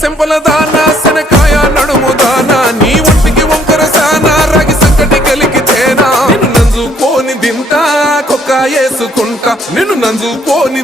సెంపల దానా శనకాయ నడుము దానా నీ ఒంటికి వంకర సానా రాగి సంకటి కలిగితేనా నిన్ను నంజుకోని దింతా కొక్క వేసుకుంటా నిన్ను నంజుకోని